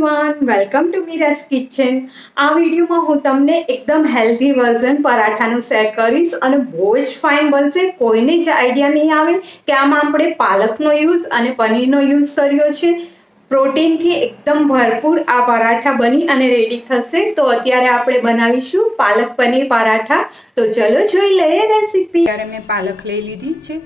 Everyone, welcome to Meera's kitchen. આ વિડીયોમાં હું તમને એકદમ હેલ્ધી વર્ઝન પરાઠાનું શેર કરીશ અને બહુ જ ફાઇન બનશે। કોઈને જ આઈડિયા નહીં આવે કે આમાં આપણે પાલકનો યુઝ અને પનીરનો યુઝ કર્યો છે। પ્રોટીનથી એકદમ ભરપૂર આ પરાઠા બની અને રેડી થશે। તો અત્યારે આપણે બનાવીશું પાલક પનીર પરાઠા। તો ચલો જોઈ લઈએ રેસીપી। ત્યારે મેં પાલક લઈ લીધી છે,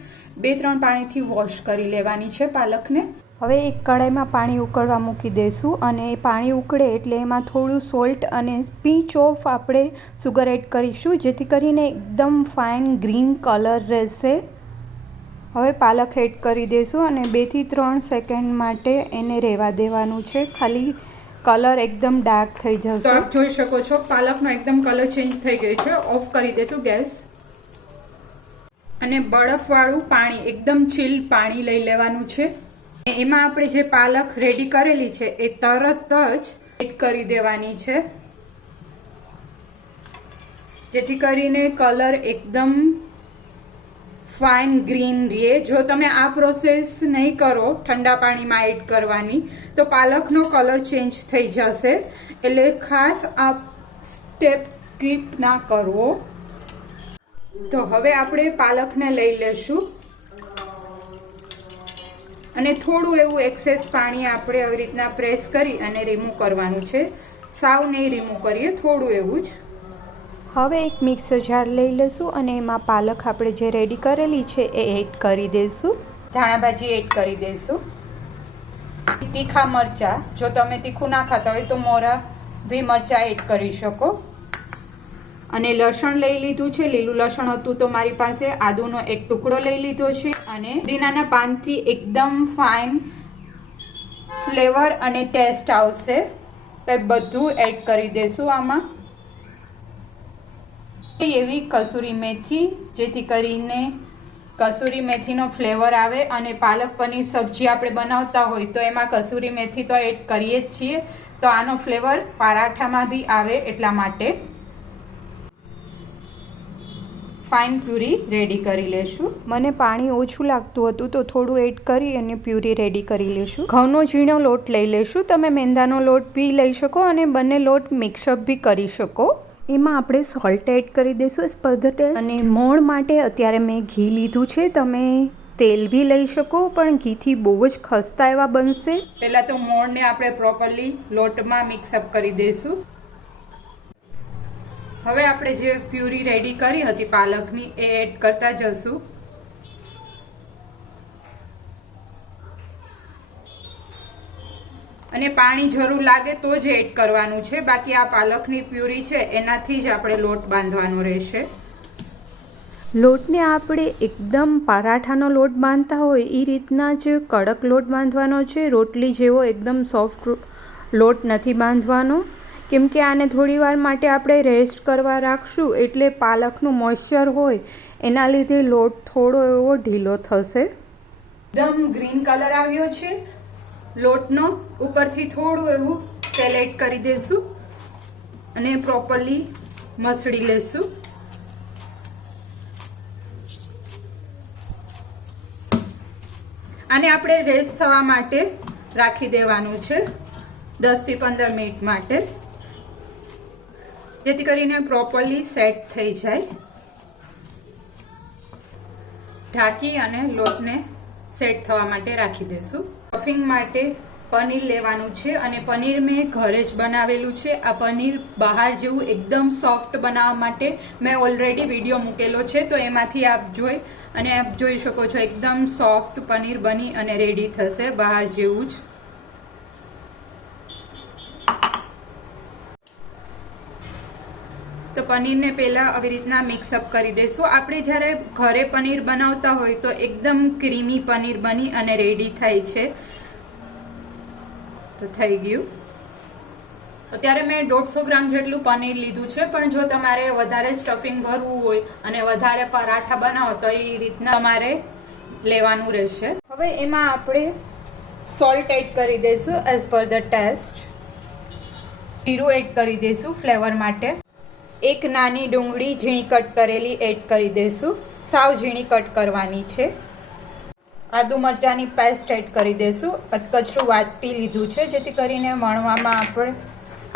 2-3 પાણીથી વોશ કરી લેવાની છે પાલકને। હવે એક કઢાઈમાં પાણી ઉકળવા મૂકી દઈશું અને એ પાણી ઉકળે એટલે એમાં થોડું સોલ્ટ અને પીંચ ઓફ આપણે સુગર એડ કરીશું, જેથી કરીને એકદમ ફાઇન ગ્રીન કલર રહેશે। હવે પાલક એડ કરી દઈશું અને 2 થી 3 સેકન્ડ માટે એને રહેવા દેવાનું છે, ખાલી કલર એકદમ ડાર્ક થઈ જશે। તો આપ જોઈ શકો છો પાલકનો એકદમ કલર ચેન્જ થઈ ગયો છે। ઓફ કરી દઈશું ગેસ અને બરફવાળું પાણી, એકદમ ચીલ પાણી લઈ લેવાનું છે। એમાં આપણે જે પાલક રેડી કરેલી છે એ તરત જ એડ કરી દેવાની છે, જેથી કરીને કલર એકદમ ફાઇન ગ્રીન રહે। જો તમે આ પ્રોસેસ નહીં કરો ઠંડા પાણીમાં એડ કરવાની તો પાલકનો કલર ચેન્જ થઈ જશે, એટલે ખાસ આ સ્ટેપ સ્કીપ ના કરવો। તો હવે આપણે પાલકને લઈ લેશું અને થોડું એવું એક્સેસ પાણી આપણે આવી રીતના પ્રેસ કરી અને રિમૂવ કરવાનું છે, સાવ નહીં રિમૂવ કરીએ, થોડું એવું જ। હવે એક મિક્સર જાર લઈ લઈશું અને એમાં પાલક આપણે જે રેડી કરેલી છે એ એડ કરી દઈશું, ધાણાભાજી એડ કરી દઈશું, તીખા મરચાં, જો તમે તીખું ના ખાતા હોય તો મોરા બી મરચાં એડ કરી શકો, અને લસણ લઈ લીધું છે, લીલું લસણ હતું તો મારી પાસે, આદુનો એક ટુકડો લઈ લીધો છે અને પુદીનાના પાનથી એકદમ ફાઇન ફ્લેવર અને ટેસ્ટ આવશે, તો બધું એડ કરી દઈશું આમાં। એવી કસૂરી મેથી, જેથી કરીને કસૂરી મેથીનો ફ્લેવર આવે, અને પાલક પનીર સબ્જી આપણે બનાવતા હોય તો એમાં કસૂરી મેથી તો એડ કરીએ જ છીએ, તો આનો ફ્લેવર પરાઠામાં બી આવે એટલા માટે ફાઇન પ્યુરી રેડી કરી લેશું। મને પાણી ઓછું લાગતું હતું તો થોડું એડ કરી અને પ્યુરી રેડી કરી લેશું। ઘઉંનો ઝીણો લોટ લઈ લેશું, તમે મેંદાનો લોટ બી લઈ શકો અને બંને લોટ મિક્સઅપ બી કરી શકો। એમાં આપણે સોલ્ટ એડ કરી દઈશું એઝ પર ધ ટેસ્ટ, અને મોણ માટે અત્યારે મેં ઘી લીધું છે, તમે તેલ બી લઈ શકો, પણ ઘીથી બહુ જ ખસ્તા એવા બનશે। પહેલાં તો મોણને આપણે પ્રોપરલી લોટમાં મિક્સઅપ કરી દઈશું। હવે આપણે જે પ્યુરી રેડી કરી હતી પાલકની એ એડ કરતા જશું, અને પાણી જરૂર લાગે તો જ એડ કરવાનું છે, બાકી આ પાલકની પ્યુરી છે એનાથી જ આપણે લોટ બાંધવાનો રહેશે। લોટને આપણે એકદમ પરાઠાનો લોટ બાંધતા હોય એ રીતના જ કડક લોટ બાંધવાનો છે, રોટલી જેવો એકદમ સોફ્ટ લોટ નથી બાંધવાનો, કેમ કે આને થોડી વાર માટે આપણે રેસ્ટ કરવા રાખશું, એટલે પાલકનું મોઇશ્ચર હોય એના લીધે લોટ થોડો એવો ઢીલો થશે। એકદમ ગ્રીન કલર આવ્યો છે લોટનો, ઉપરથી થોડું એવું તેલ એડ કરી દઈશું અને પ્રોપરલી મસળી લેશું। આને આપણે રેસ્ટ થવા માટે રાખી દેવાનું છે 10 થી 15 મિનિટ માટે, જેથી કરીને પ્રોપરલી સેટ થઈ જાય। ઢાંકી અને લોટને સેટ થવા માટે રાખી દઈશું। સ્ટફિંગ માટે પનીર લેવાનું છે, અને પનીર મેં ઘરે જ બનાવેલું છે। આ પનીર બહાર જેવું એકદમ સોફ્ટ બનાવવા માટે મેં ઓલરેડી વિડીયો મૂકેલો છે, તો એમાંથી આપ જોઈ શકો છો એકદમ સોફ્ટ પનીર બની અને રેડી થશે બહાર જેવું જ। તો પનીરને પહેલાં આવી રીતના મિક્સઅપ કરી દઈશું। આપણે જ્યારે ઘરે પનીર બનાવતા હોય તો એકદમ ક્રીમી પનીર બની અને રેડી થાય છે। તો થઈ ગયું। અત્યારે મેં 150 ગ્રામ જેટલું પનીર લીધું છે, પણ જો તમારે વધારે સ્ટફિંગ ભરવું હોય અને વધારે પરાઠા બનાવો તો એ રીતના તમારે લેવાનું રહેશે। હવે એમાં આપણે સોલ્ટ એડ કરી દઈશું એઝ પર ધ ટેસ્ટ, જીરું એડ કરી દઈશું ફ્લેવર માટે, એક નાની ડુંગળી ઝીણી કટ કરેલી એડ કરી દઈશું, સાવ ઝીણી કટ કરવાની છે, આદુ મરચાંની પેસ્ટ એડ કરી દઈશું. કચરું વાટી લીધું છે જેથી કરીને વણવામાં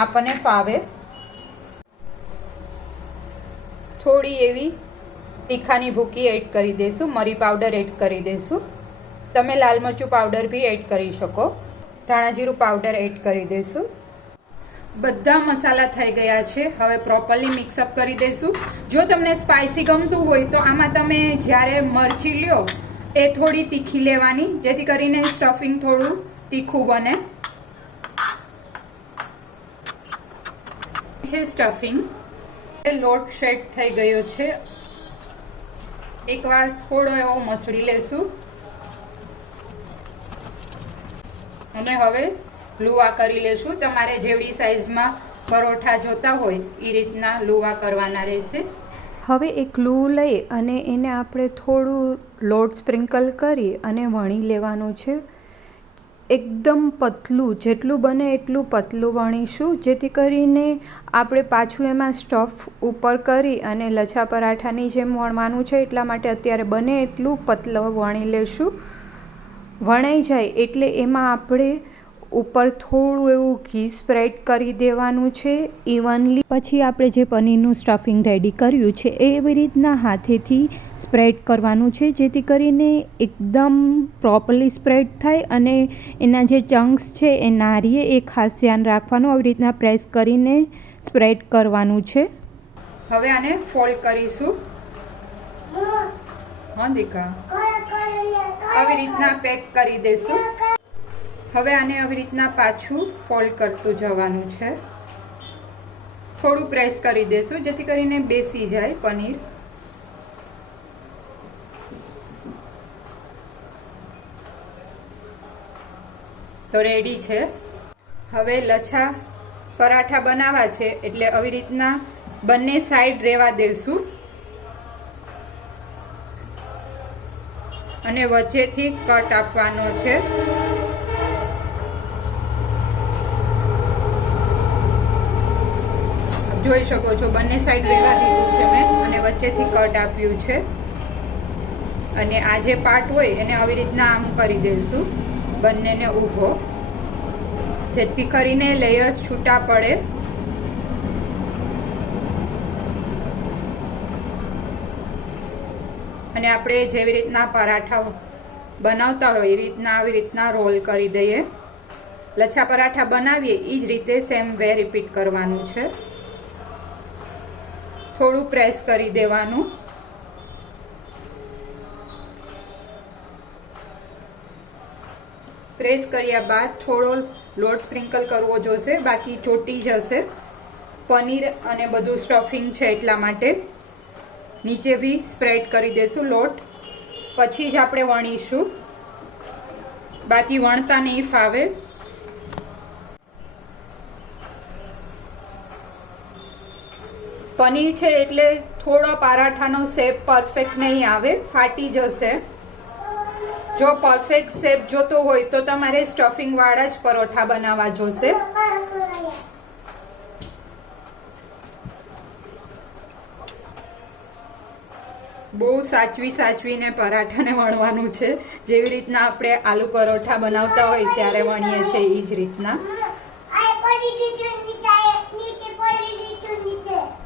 આપણને ફાવે. થોડી એવી તીખાની ભૂકી એડ કરી દઈશું. મરી પાવડર એડ કરી દઈશું. તમે લાલ મરચું પાવડર બી એડ કરી શકો. ધાણા જીરું પાવડર એડ કરી દઈશું. બધા મસાલા થઈ ગયા છે. હવે પ્રોપરલી મિક્સઅપ કરી દઈશું. જો તમને સ્પાઇસી ગમતું હોય તો આમાં તમે જ્યારે મરચી લ્યો એ થોડી તીખી લેવાની, જેથી કરીને સ્ટફિંગ થોડું તીખું બને. છે સ્ટફિંગ. લોટ સેટ થઈ ગયો છે. એકવાર થોડો એવો મસળી લેશું અને હવે લુવા કરી લેશું. તમારે જેવડી સાઈઝમાં પરોઠા જોતા હોય એ રીતના લુવા કરવાના રહેશે. હવે એક લું લઈ અને એને આપણે થોડું લોટ સ્પ્રિંકલ કરી અને વણી લેવાનું છે. એકદમ પતલું, જેટલું બને એટલું પતલું વણીશું, જેથી કરીને આપણે પાછું એમાં સ્ટફ ઉપર કરી અને લચ્છા પરાઠાની જેમ વણવાનું છે. એટલા માટે અત્યારે બને એટલું પતલું વણી લેશું. વણાઈ જાય એટલે એમાં આપણે ઉપર થોડું એવું ઘી સ્પ્રેડ કરી દેવાનું છે ઇવનલી. પછી આપણે જે પનીરનું સ્ટફિંગ રેડી કર્યું છે એવી રીતના હાથેથી સ્પ્રેડ કરવાનું છે, જેથી કરીને એકદમ પ્રોપરલી સ્પ્રેડ થાય અને એના જે ચંક્સ છે એ ના રહે એ ખાસ ધ્યાન રાખવાનું. આવી રીતના પ્રેસ કરીને સ્પ્રેડ કરવાનું છે. હવે આને ફોલ્ડ કરીશું. હા દીકા, આવી રીતના પેક કરી દઈશું. હવે આને આવી રીતના પાછું ફોલ્ડ કરતું જવાનું છે. થોડું પ્રેસ કરી દેશું જેથી કરીને બેસી જાય પનીર. તો રેડી છે. હવે લચ્છા પરાઠા બનાવવા છે એટલે આવી રીતના બંને સાઈડ રહેવા દેશું અને વચ્ચેથી કટ આપવાનો છે. જોઈ શકો છો બંને સાઈડ રહેવા દીધું છે મેં અને વચ્ચેથી કટ આપ્યું છે. અને આ જે પાર્ટ હોય એને આવી રીતના આમ કરી દઈશું બંનેને ઊભો, જેથી કરીને લેયર્સ છૂટા પડે. અને આપણે જેવી રીતના પરાઠા બનાવતા હોય એ રીતના આવી રીતના રોલ કરી દઈએ. લચ્છા પરાઠા બનાવીએ એ જ રીતે સેમ વે રિપીટ કરવાનું છે. થોડું પ્રેસ કરી દેવાનું. પ્રેસ કર્યા બાદ થોડો લોટ સ્પ્રિંકલ કરવો જોશે, બાકી ચોટી જશે. પનીર અને બધું સ્ટફિંગ છે એટલા માટે નીચે બી સ્પ્રેડ કરી દઈશું લોટ. પછી જ આપણે વણીશું, બાકી વણતા નહીં ફાવે. પનીર છે એટલે થોડો પરાઠાનો શેપ પરફેક્ટ નહીં આવે, ફાટી જશે. જો પરફેક્ટ શેપ જોતો હોય તો તમારે સ્ટફિંગ વાળા જ પરોઠા બનાવવા જોશે. બહુ સાચવીને પરાઠાને વણવાનું છે. જેવી રીતના આપણે આલુ પરોઠા બનાવતા હોય ત્યારે વણીએ છીએ એ જ રીતના.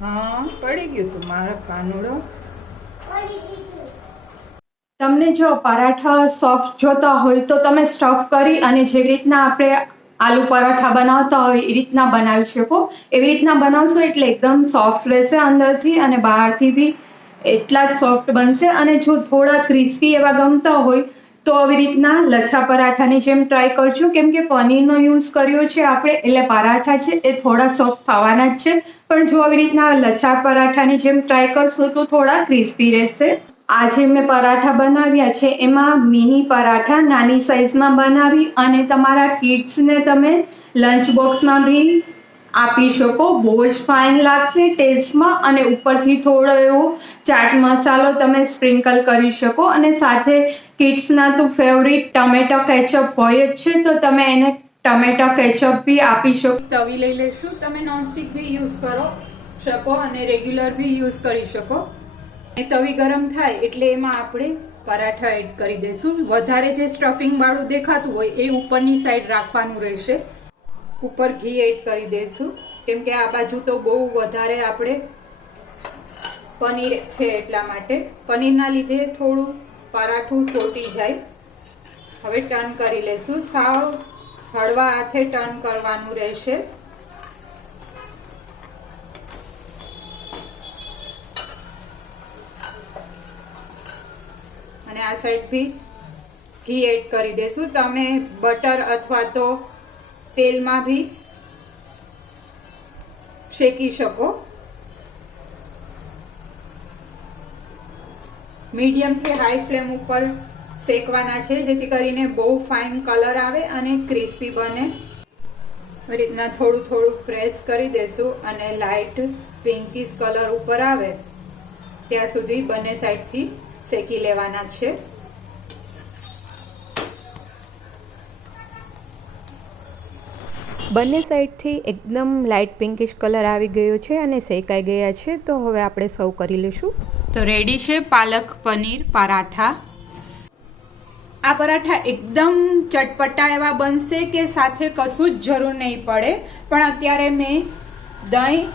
હા, પડી ગયું તું મારા કાનુડો. તમને જો પરાઠા સોફ્ટ જોતા હોય તો તમે સ્ટફ કરી અને જેવી રીતના આપણે આલુ પરાઠા બનાવતા હોય એ રીતના બનાવી શકો. એવી રીતના બનાવશો એટલે એકદમ સોફ્ટ રહેશે અંદરથી અને બહારથી બી એટલા જ સોફ્ટ બનશે. અને જો થોડા ક્રિસ્પી એવા ગમતા હોય તો આવી રીતના લચ્છા પરાઠાની જેમ ટ્રાય કરજો, કેમ કે પનીરનો યુઝ કર્યો છે આપણે એટલે પરાઠા છે એ થોડા સોફ્ટ થવાના જ છે. પણ જો આવી રીતના લચ્છા પરાઠાની જેમ ટ્રાય કરશો તો થોડા ક્રિસ્પી રહેશે. આજે મેં પરાઠા બનાવ્યા છે એમાં મિની પરાઠા નાની સાઈઝમાં બનાવી અને તમારા કિડ્સને તમે લંચ બોક્સમાં બી આપી શકો. બહુ જ ફાઇન લાગશે ટેસ્ટમાં. અને ઉપરથી થોડો એવો ચાટ મસાલો તમે સ્પ્રિંકલ કરી શકો. અને સાથે કિડ્સના તો ફેવરિટ ટમેટો કેચઅપ હોય જ છે, તો તમે એને ટમેટો કેચઅપ બી આપી શકો. તવી લઈ લેશું. તમે નોનસ્ટિક બી યુઝ કરો શકો અને રેગ્યુલર બી યુઝ કરી શકો. તવી ગરમ થાય એટલે એમાં આપણે પરાઠા એડ કરી દઈશું. વધારે જે સ્ટફિંગ વાળું દેખાતું હોય એ ઉપરની સાઈડ રાખવાનું રહેશે. ઉપર ઘી એડ કરી દઈશું કેમ કે આ બાજુ તો બહુ વધારે આપણે પનીર છે એટલા માટે. પનીરના લીધે થોડું પરાઠું ચોટી જાય. હવે ટર્ન કરી લઈશું. સાવ હળવા હાથે ટર્ન કરવાનું રહેશે. અને આ સાઈડથી ઘી એડ કરી દઈશું. તમે બટર અથવા તો તેલમાં બી શેકી શકો. મીડિયમથી હાઈ ફ્લેમ ઉપર શેકવાના છે જેથી કરીને બહુ ફાઇન કલર આવે અને ક્રિસ્પી બને. આવી રીતના થોડું થોડું પ્રેસ કરી દેશું અને લાઇટ પિંકીશ કલર ઉપર આવે ત્યાં સુધી બંને સાઈડથી શેકી લેવાના છે. બંને સાઈડથી એકદમ લાઇટ પિંકિશ કલર આવી ગયો છે અને શેકાઈ ગયા છે. તો હવે આપણે સર્વ કરી લઈશું. તો રેડી છે પાલક પનીર પરાઠા. આ પરાઠા એકદમ ચટપટા એવા બનશે કે સાથે કશું જ જરૂર નહીં પડે. પણ અત્યારે મેં દહીં,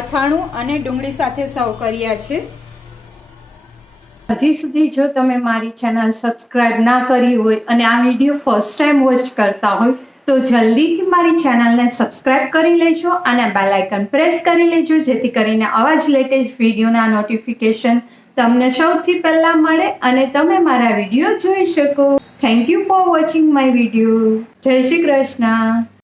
અથાણું અને ડુંગળી સાથે સર્વ કર્યા છે. હજી સુધી જો તમે મારી ચેનલ સબસ્ક્રાઇબ ના કરી હોય અને આ વિડીયો ફર્સ્ટ ટાઈમ વોચ કરતા હોય તો જલ્દીથી મારી ચેનલને સબસ્ક્રાઇબ કરી લેજો અને બેલ આઇકન પ્રેસ કરી લેજો જેથી કરીને આવા જ લેટેસ્ટ વિડીયોના નોટિફિકેશન તમને સૌથી પહેલાં મળે અને તમે મારા વિડીયો જોઈ શકો. Thank you for watching my video. જય શ્રી કૃષ્ણ.